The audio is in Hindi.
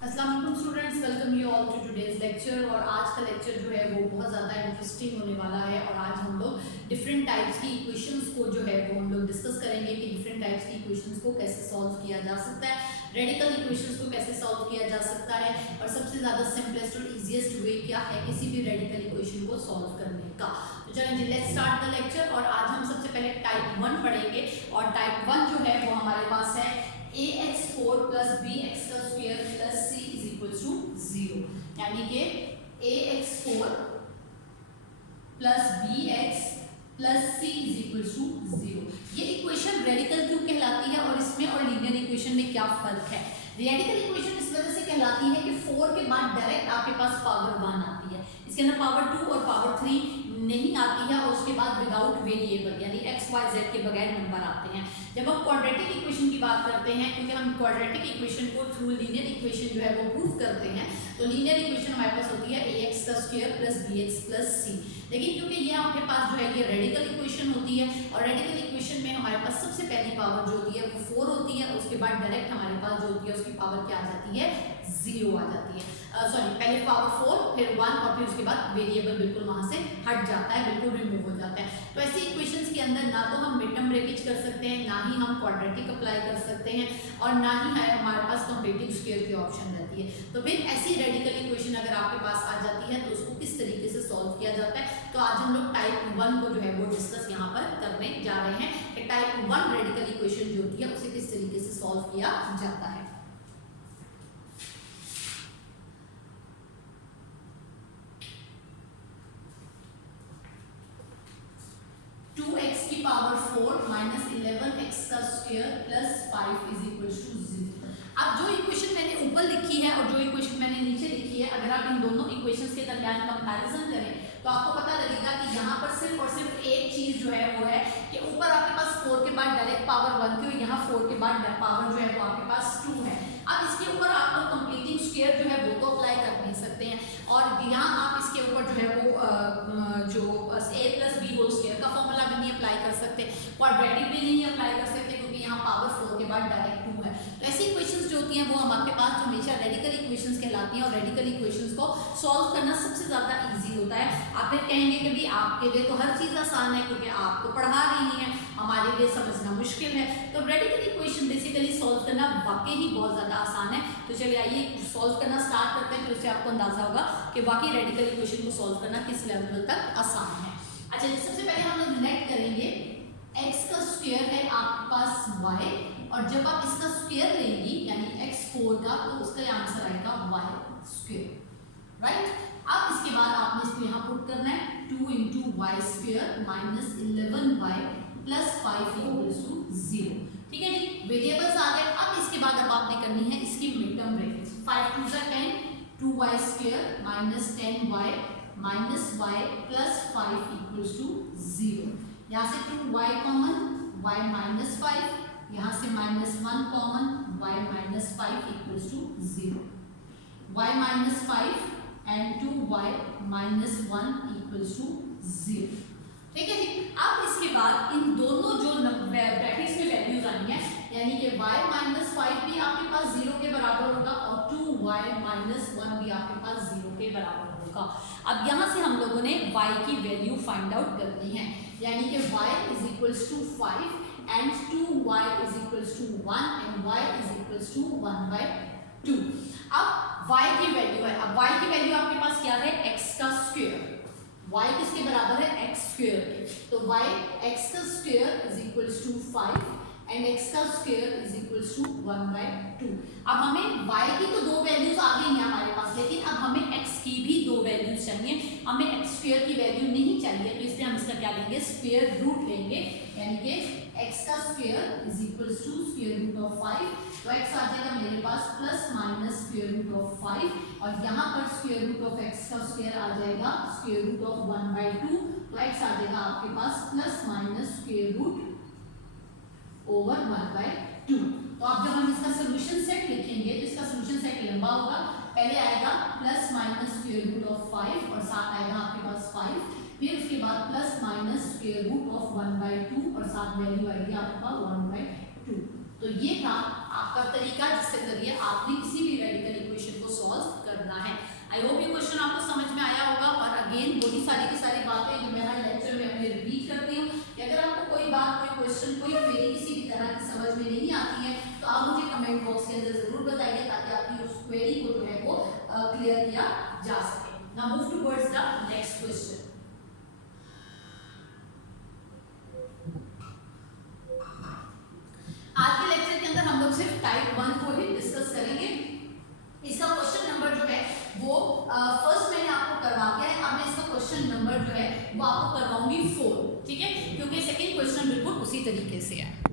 अस्सलाम वालेकुम students, welcome you all to today's lecture. और आज का लेक्चर जो है वो बहुत ज़्यादा इंटरेस्टिंग होने वाला है। और आज हम लोग डिफरेंट टाइप्स की इक्वेशंस को जो है वो हम लोग डिस्कस करेंगे कि डिफरेंट टाइप्स की इक्वेशंस को कैसे सॉल्व किया जा सकता है, रेडिकल इक्वेशंस को कैसे सॉल्व किया जा सकता है, और सबसे ज़्यादा सिंपलेस्ट और ईजिएस्ट वे क्या है किसी भी रेडिकल इक्वेशन को सॉल्व करने का। तो चलें जी, लेट्स स्टार्ट द लेक्चर। और आज हम सबसे पहले टाइप 1 पढ़ेंगे। और टाइप 1 जो है वो हमारे पास है ax4 प्लस bx का square plus c is equal to 0, यानी कि ax4 plus bx plus c is equal to 0। ये इक्वेशन रेडिकल क्यों कहलाती है और इसमें और लीनियर इक्वेशन में क्या फर्क है? रेडिकल इक्वेशन इस वजह से कहलाती है कि 4 के बाद डायरेक्ट आपके पास पावर 1 आती है, इसके अंदर पावर 2 और पावर 3 नहीं आती है, और उसके बाद विदाउट वेरिएबल यानी x y z के बगैर नंबर आते हैं। जब हम क्वाड्रेटिक इक्वेशन की बात करते हैं, क्योंकि हम क्वाड्रेटिक इक्वेशन को थ्रू लीनियर इक्वेशन जो है वो प्रूव करते हैं, तो लीनियर इक्वेशन हमारे पास होती है ax का square plus bx plus c। लेकिन क्योंकि ये आपके पास जो है ये रेडिकल इक्वेशन होती है, और रेडिकल इक्वेशन में हमारे पास सबसे पहली पावर जो होती है वो 4 होती है, उसके बाद डायरेक्ट हमारे पास जो होती है उसकी पावर क्या आ जाती है, 0 आ जाती है। सॉरी, पहले पावर 4 फिर 1 और फिर उसके बाद वेरिएबल बिल्कुल वहां से हट जाता है, बिल्कुल रिमूव हो जाता है। तो ऐसी इक्वेशंस के अंदर ना तो हम मिड टर्म ब्रेकेज कर सकते हैं, ना ही हम क्वाड्रेटिक अप्लाई कर सकते हैं, और ना ही है हमारे पास कंप्लीटिंग स्क्वायर की ऑप्शन रहती है। तो फिर ऐसी रेडिकल इक्वेशन अगर आपके पास आ जाती है तो उसको किस तरीके से सॉल्व किया जाता है, तो आज हम लोग टाइप 1 को जो है वो डिस्कस यहाँ पर करने जा रहे हैं कि टाइप 1 रेडिकल इक्वेशन जो होती है उसे किस तरीके से सॉल्व किया जाता है। 2x की पावर 4 माइनस 11x का square plus 5 is equal to 0। अब जो इक्वेशन मैंने ऊपर लिखी है और जो इक्वेशन मैंने नीचे लिखी है, अगर आप इन दोनों इक्वेशंस के दरमियान कंपैरिजन करें तो आपको पता लगेगा कि यहाँ पर सिर्फ और सिर्फ एक चीज जो है वो है कि ऊपर आपके पास 4 के बाद डायरेक्ट पावर 1 थी, और यहाँ 4 के बाद पावर जो है वो आपके पास 2 है। अब इसके ऊपर आप लोग कंप्लीटिंग स्क्वायर जो है वो तो अप्लाई कर नहीं सकते हैं, और यहाँ आप इसके ऊपर जो है वो जो a plus b whole square का फॉर्मूला भी नहीं अप्लाई कर सकते, क्वाड्रेटिक भी नहीं अप्लाई कर सकते, क्योंकि यहाँ पावर 4 के बाद डायरेक्ट 2 है। तो ऐसी इक्वेशंस जो होती हैं वो हमारे पास हमेशा रेडिकल इक्वेशंस कहलाती हैं, और रेडिकल इक्वेशंस को सॉल्व करना सबसे ज़्यादा ईजी होता है। आप फिर कहेंगे कि भी आपके लिए तो हर चीज़ आसान है क्योंकि आप तो पढ़ा रही हैं, हमारे लिए समझना मुश्किल है। तो रेडिकल इक्वेशन बेसिकली सॉल्व करना वाकई ही बहुत ज़्यादा आसान है। तो चलिए आइए सॉल्व करना स्टार्ट करते हैं, फिर उससे आपको अंदाजा होगा कि वाकई रेडिकल इक्वेशन को सॉल्व करना किस लेवल तक आसान है। अच्छा, सबसे पहले हम लोग नेट करेंगे x का स्क्वायर है आपके पास y, और जब आप इसका स्क्वायर लेंगी यानी x4 का, तो उसका आंसर आएगा y स्क्वायर, राइट। अब इसके बाद आपने इसको यहाँ पुट करना है 2 into y square minus 11y plus 5 equals to 0। ठीक है जी, वेरिएबल्स आ गए। अब इसके बाद अब आपने करनी है इसकी मिड टर्म ब्रैकेट। 5 2 जा 10, 2y square minus 10y minus y plus 5 equals to 0। यहाँ से 2y कॉमन, y माइनस 5, यहाँ से minus 1 common, y minus 5 equals to 0। y minus 5 and 2y minus 1 equals to 0। ठीक है जी। अब इसके बाद इन दोनों जो ब्रैकेट्स में वैल्यूज आनी है, यानी कि y माइनस 5 भी आपके पास 0 के बराबर होगा, और 2y माइनस 1 भी आपके पास 0 के बराबर होगा। अब यहाँ से हम लोगों ने y की वैल्यू फाइंड आउट करनी है, यानी कि y is equals to 5 and 2y is equals to 1 and y is equals to 1/2। अब y की वैल्यू है, अब y की वैल्यू आपके पास क्या है, x का स्क्वायर। y किसके बराबर है, x स्क्वायर के, तो y x का square is equals to 5 and x का स्क्वायर इज इक्वल्स टू 1/2। अब हमें y की तो दो वैल्यूज आ गई हैं हमारे पास, लेकिन अब हमें x की भी दो वैल्यूज चाहिए। हमें x स्क्वायर की वैल्यू नहीं चाहिए, तो इसलिए हम इसका क्या लेंगे, स्क्वायर रूट लेंगे, यानी कि x का square is equals to square root of 5। तो x आ जाएगा मेरे पास plus minus square root of 5, और यहाँ पर स्क्वायर रूट ऑफ x का स्क्वायर आ जाएगा स्क्वायर रूट ऑफ 1/2। तो x आ जाएगा आपके पास plus minus square root over 1/2। तो अब जब हम इसका सोल्यूशन सेट लिखेंगे तो इसका सोल्यूशन सेट लंबा होगा। पहले आएगा plus minus square root of 5, और साथ आएगा आपके पास 5, फिर उसके बाद plus minus square root of 1/2, और साथ वैल्यू आएगी आपका 1/2। तो ये था आपका तरीका जिसके जरिए आपने किसी भी रेडिकल न्यूमेरिकल इक्वेशन को सॉल्व करना है। आई होप ये क्वेश्चन आपको समझ में आया होगा। और अगेन वही सारी की सारी बातें जो मैं हर लेक्चर में अपने रिपीट करती हूँ कि अगर आपको कोई बात, कोई क्वेश्चन, कोई क्वेरी किसी भी तरह की समझ में नहीं आती है तो आप मुझे कमेंट बॉक्स के अंदर जरूर बताइए ताकि आपकी उस क्वेरी को जो है वो क्लियर किया जा सके। Now move towards the next question. आज के लेक्चर के अंदर हम लोग सिर्फ टाइप 1 को ही डिस्कस करेंगे। इसका क्वेश्चन नंबर जो है वो फर्स्ट मैंने आपको करवा दिया है। अब मैं इसका क्वेश्चन नंबर जो है वो आपको करवाऊंगी 4, ठीक है, क्योंकि सेकंड क्वेश्चन बिल्कुल उसी तरीके से है।